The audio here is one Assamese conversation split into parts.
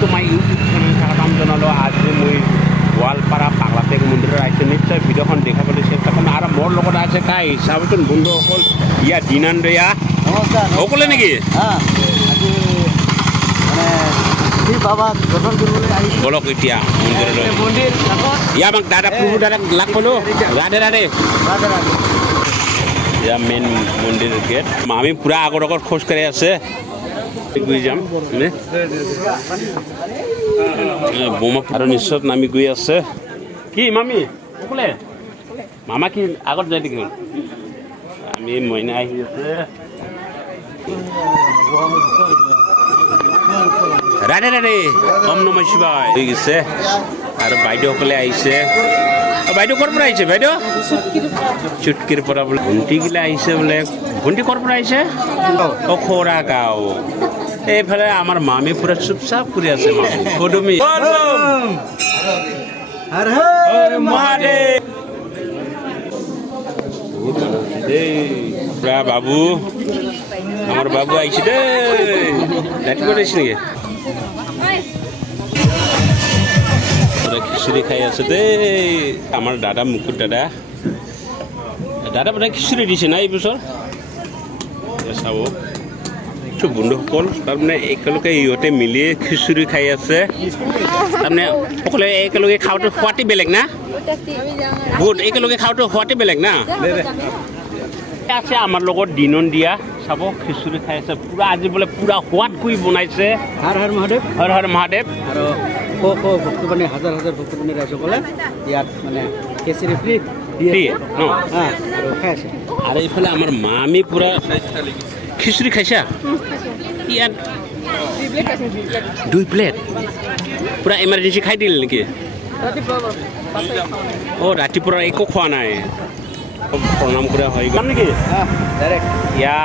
টু মাই ইউটিউব চেনেল স্বাগতম জনালোঁ। আজি মই গোৱালপাৰা পাগলাতেক মন্দিৰত আহিছোঁ। নিশ্চয় ভিডিঅ'খন দেখাবলৈ চেষ্টা কৰিম। আৰু মোৰ লগত আছে কাই চাবচোন বন্ধুসকল, ইয়াত দিনান্দয়া সকলে নেকি বলক এতিয়া মন্দিৰলৈ। ইয়াত আমাক দাদা প্ৰভু দাদাক লাগ পালোঁ। ৰাধে ৰাধে। ইয়াৰ মেইন মন্দিৰ গেট। আমি পূৰা আগত খোজকাঢ়ি আছে গৈ যাম বোমা আৰু নিশ্চয় নামি গৈ আছে। কি মামী সকলে মামা কি আগত যাই দেখি আমি মইনা আহি আছে। ৰাধে ৰাধে ওম নমঃ শিৱায় হৈ গৈছে। আৰু বাইদেউসকলে আহিছে। বাইদেউ ক'ৰ পৰা আহিছে? বাইদেউ চুটকিৰ পৰা বোলে ভণ্টিগিলা আহিছে বোলে। ভণ্টি ক'ৰ পৰা আহিছে? খৰা গাঁও। এইফালে আমাৰ মামী পুৰা চুপচাপ কৰি আছে। পদুমী বাবু আমাৰ বাবু আহিছে দেই। ৰাতিপুৱা আহিছে নেকি? খিচিৰি খাই আছে দেই আমাৰ দাদা মুকুট দাদা। দাদা বোলে খিচিৰি দিছে না এই বছৰ। চাব বন্ধুসকল তাৰমানে একেলগে ইহঁতে মিলি খিচিৰি খাই আছে। তাৰমানে সকলোৱে একেলগে খাওঁতে সোৱাদে বেলেগ না? বহুত একেলগে খাওঁতে সোৱাদে বেলেগ না? আছে আমাৰ লগত দিনন দিয়া চাব খিচিৰি খাই আছে পুৰা। আজি বোলে পুৰা সোৱাদ কৰি বনাইছে। হৰ হৰ মহাদেৱ, হৰ হৰ মহাদেৱ। আৰু ভক্তবাণী হাজাৰ হাজাৰ ভক্তবাণী ৰাইজসকলে ইয়াত মানে খিচিৰি ফ্ৰী ন আৰু খাই আছে। আৰু এইফালে আমাৰ মামী পুৰা খিচিৰি খাইছা ইয়াত 2 প্লেট পুৰা এমাৰ্জেঞ্চি খাই দিল নেকি? অঁ ৰাতিপুৱা একো খোৱা নাই। প্ৰণাম কৰা হৈ গ'ল নেকি? ইয়া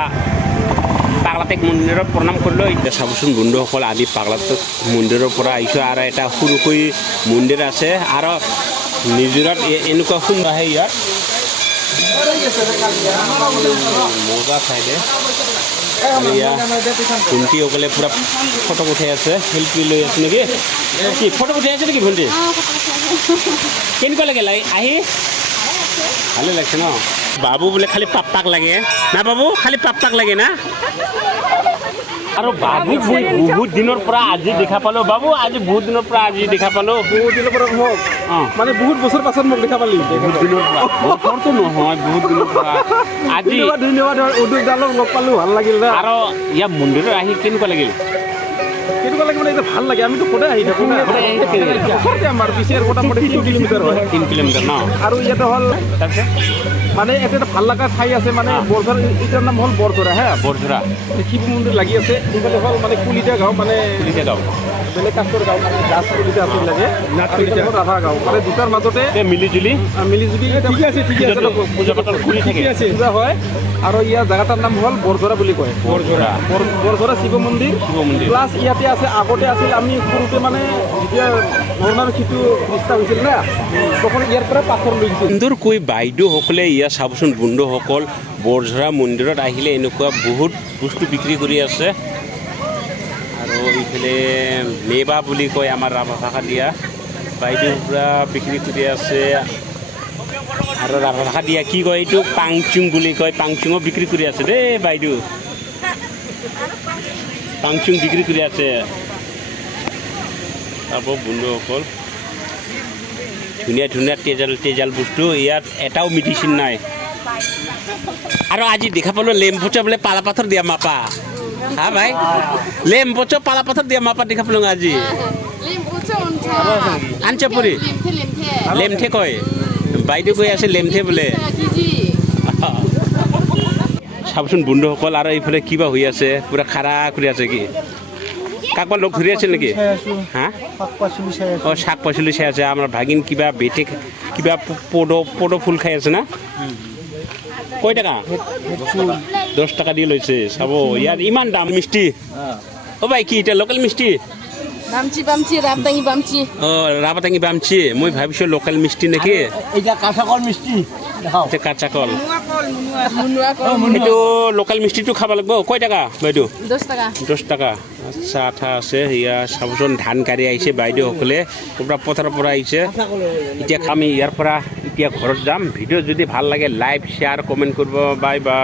পাগলাতেক মন্দিৰত প্ৰণাম কৰিলোঁ। এতিয়া চাবচোন বন্ধুসকল আজি পাগলাতেক মন্দিৰৰ পৰা আহিছোঁ। আৰু এটা সৰুকৈ মন্দিৰ আছে আৰু নিজৰাত এনেকুৱা সুন্দৰ আহে ইয়াত মজা চাইডে। ভণ্টিসকলে পুৰা ফটো উঠাই আছে, সেলফি লৈ আছে নেকি? কি ফটো উঠাই আছে নেকি ভণ্টি? কেনেকুৱা লাগে আহি? ভালে লাগছে ন? বাবু বোলে খালি পাপ্পাক লাগে না? বাবু খালি পাপ্পাক লাগে না? আৰু বাবু বহুত দিনৰ পৰা আজি দেখা পালোঁ। বাবু আজি বহুত দিনৰ পৰা আজি দেখা পালোঁ। বহুত দিনৰ পৰা মোক মানে বহুত বছৰ পাছত মোক দেখা পালি। বহুত দিনৰ পৰা বছৰটো নহয়, বহুত দিনৰ পৰা আজি ধন্যবাদ। উদ্যোগডালক লগ পালোঁ, ভাল লাগিল। আৰু ইয়াৰ মন্দিৰত আহি কেনেকুৱা লাগিল? কেনেকুৱা লাগে মানে এতিয়া ভাল লাগে। আমিতো সদায় আহি থাকোঁ না। ওচৰতে আমাৰ পিছে মোটামুটি 3 কিলোমিটাৰ হয়। 3 কিলোমিটাৰ ন? আৰু ইয়াতে হ'ল তাৰপিছত মানে এটা ভাল লগা ঠাই আছে মানে বৰঝৰা। এটাৰ নাম হ'ল বৰঝৰা। বৰঝৰা শিৱ মন্দিৰ লাগি আছে। এইফালে হ'ল মানে কুলিটা গাঁও, মানে গাঁও বেলেগ কাষ্টৰ গাঁও, মানে গাছ কলিতা আছিল লাগে ৰাভা গাঁও, মানে দুটাৰ মাজতে মিলিজুলি ঠিকে আছে পূজা পাতল কৰি থাকে পূজা হয়। আৰু ইয়াৰ জেগাটাৰ নাম হ'ল বৰঝৰা বুলি কয়। বৰঝৰা শিৱ মন্দিৰ প্লাছ ইয়াতে আছে। আগতে আছিল আমি সৰুতে মানে যেতিয়া নৰ্মেল সিটো প্ৰতিষ্ঠা হৈছিল না, তখন ইয়াৰ পৰা পাথৰ লৈ গৈছিল। সুন্দৰকৈ বাইদেউসকলে ইয়াত চাবচোন বন্ধুসকল, বৰঝৰা মন্দিৰত আহিলে এনেকুৱা বহুত বস্তু বিক্ৰী কৰি আছে। আৰু এইফালে মেবা বুলি কয় আমাৰ ৰাভা ভাষা দিয়া বাইদেউ পুৰা বিক্ৰী কৰি আছে। আৰু ৰাভা ভাষা দিয়া কি কয় এইটো পাংচুং বুলি কয়। পাংচুঙো বিক্ৰী কৰি আছে দেই বাইদেউ। পাংচুং বিক্ৰী কৰি আছে। চাব বন্ধুসকল ধুনীয়া ধুনীয়া তেজাল বস্তু। ইয়াত এটাও মেডিচিন নাই। আৰু আজি দেখা পালোঁ লেম্পোচা বোলে পালা পাথৰ দিয়া মাপা। হা ভাই লেম্পোচা পালা পাথৰ দিয়া মাপা দেখা পালোঁ আজি। আঞ্চাপুৰি লেমঠে কয় বাইদেউ কৈ আছে লেমঠে বোলে। চাবচোন বন্ধুসকল আৰু এইফালে কিবা হৈ আছে, পুৰা খাৰা কৰি আছে। কি কাকবা লগ ধৰি আছিল নেকি? হা অঁ শাক পাচলি চাই আছে। আমাৰ ভাগিন কিবা বেটে কিবা পদ ফুল খাই আছে না? কয় টকা? 10 টকা দি লৈছে। চাব ইয়াত ইমান দাম মিষ্টি। অ' ভাই কি এতিয়া লোকেল মিষ্টি? বামচি অঁ ৰাবাটাঙি বামচি। মই ভাবিছোঁ লোকেল মিষ্টি নেকি? এইটা কাঁচাকল মিষ্টি। এতিয়া কাঁচা কল সেইটো লোকেল মিষ্টিটো খাব লাগিব কয় টকা বাইদেউ 10 টকা আচ্ছা আঠা আছে সেয়া চাবচোন ধান কাঢ়ি আহিছে বাইদেউসকলে ক'ৰবাত পথাৰৰ পৰা আহিছে এতিয়া আমি ইয়াৰ পৰা এতিয়া ঘৰত যাম ভিডিঅ' যদি ভাল লাগে লাইক শ্বেয়াৰ কমেণ্ট কৰিব বাই বাই